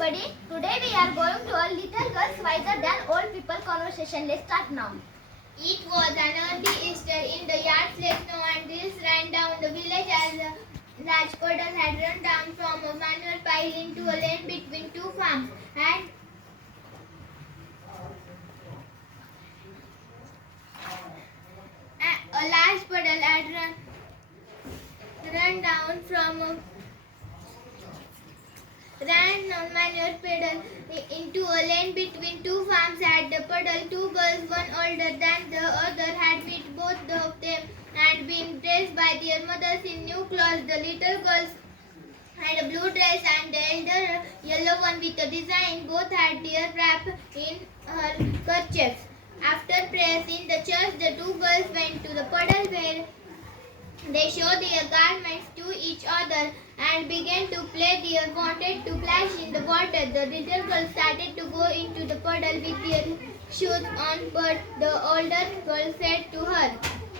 everybody. Today we are going to a little girls wiser than old people conversation. Let's start now. It was an early Easter. In the yard lay snow and this ran down the village as a large puddle had run down from a manure pile into a lane between two farms. And a large puddle had run down from a manure puddle into a lane between two farms. At the puddle, two girls, one older than the other, had met both of them and been dressed by their mothers in new clothes. The little girls had a blue dress and the elder yellow one with a design. Both had their wrap in her kerchiefs. After prayers in the church, the two girls went to the puddle where they showed their garments to each other and began to play. They wanted to splash in the water. The little girl started to go into the puddle with their shoes on, but the older girl said to her,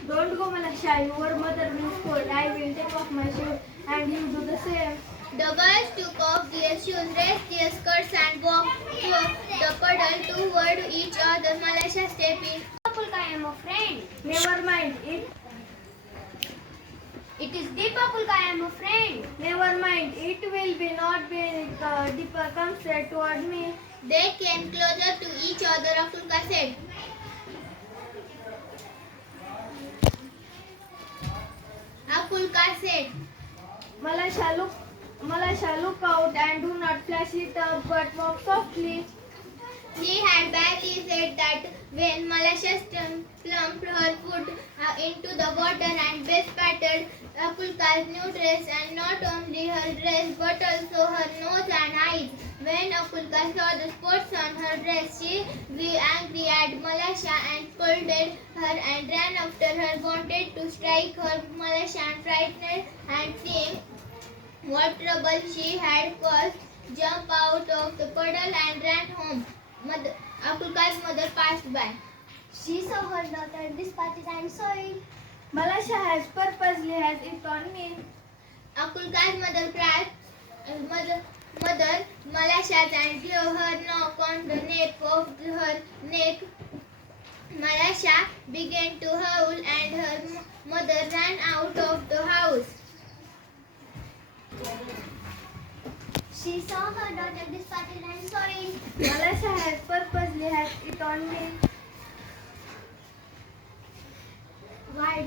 "Don't go, Malasha. Your mother will scold. I will take off my shoes and you do the same." The girls took off their shoes, raised their skirts and walked through the puddle toward each other. Malasha stepped in. Apulka, I am a friend. Never mind it. It is deep, Apulka, I am a friend. Never mind. It will be not be deeper. Come straight toward me. They came closer to each other. Apulka said, Malasha, look out and do not flash it up, but walk softly. She had barely said that when Malasha plumped her foot into the water and bespattered Apulka's new dress, and not only her dress but also her nose and eyes. When Apulka saw the spots on her dress, she grew angry at Malasha and scolded her and ran after her, wanted to strike her. Malasha, frightened and seeing what trouble she had caused, jumped out of the puddle and ran home. Apulka's mother passed by. She saw her daughter dispatches and sewing. Malasha has purposely has it on me. Apulka's mother cried, mother Malasha's and gave her knock on the nape of her neck. Malasha began to howl and her mother ran out of the house. She saw her daughter dispatches and sewing. Malasha has purposely has it on me. Why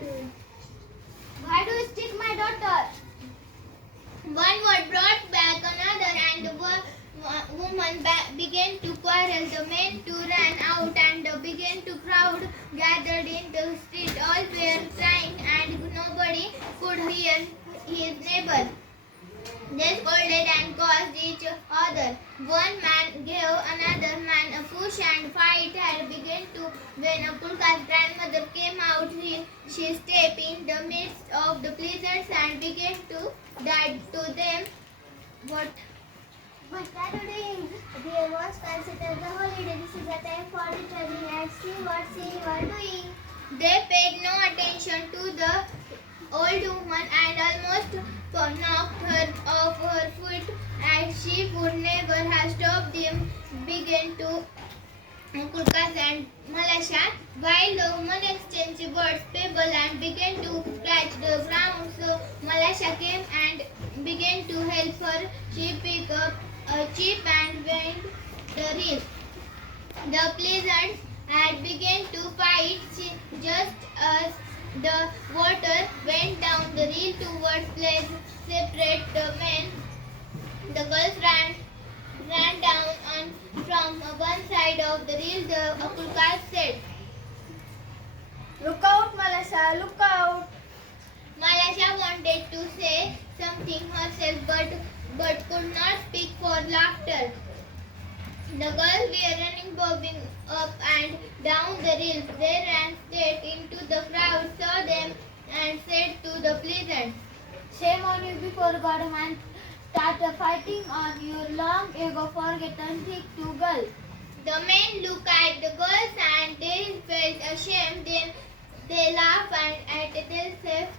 do you stick my daughter? One word brought back another, and the woman began to quarrel. The men too ran out and began to crowd, gathered in the street. All were crying, and nobody could hear his neighbor. They scolded and caused each other. One man gave another man a push, and fight had begun to. When Apulka's grandmother came out, she stepped in the midst of the peasants and began to say to them, What are you doing? Dear ones, consider the holiday. This is a time for returning and see what you are doing. They paid no attention to the old woman and almost knocked her off her foot, and she would never have stopped them. Began to Apulka and Malasha, while the woman exchanged words, pebble, and began to scratch the ground. So Malasha came and began to help her. She picked up a chip and went the reel. The peasants had begun to fight just as the water went down the reel towards place separate the men. The girls ran down from one side of the reel. The Apulka said, Look out, Malasha, look out. Malasha wanted to say something herself but could not speak for laughter. The girls were running, bobbing up and down the rails. They ran straight into the crowd, saw them, and said to the peasants, Shame on you before God and start fighting on your long ago forgotten thick to girl. The men looked at the girls and they felt ashamed. Then they laughed at themselves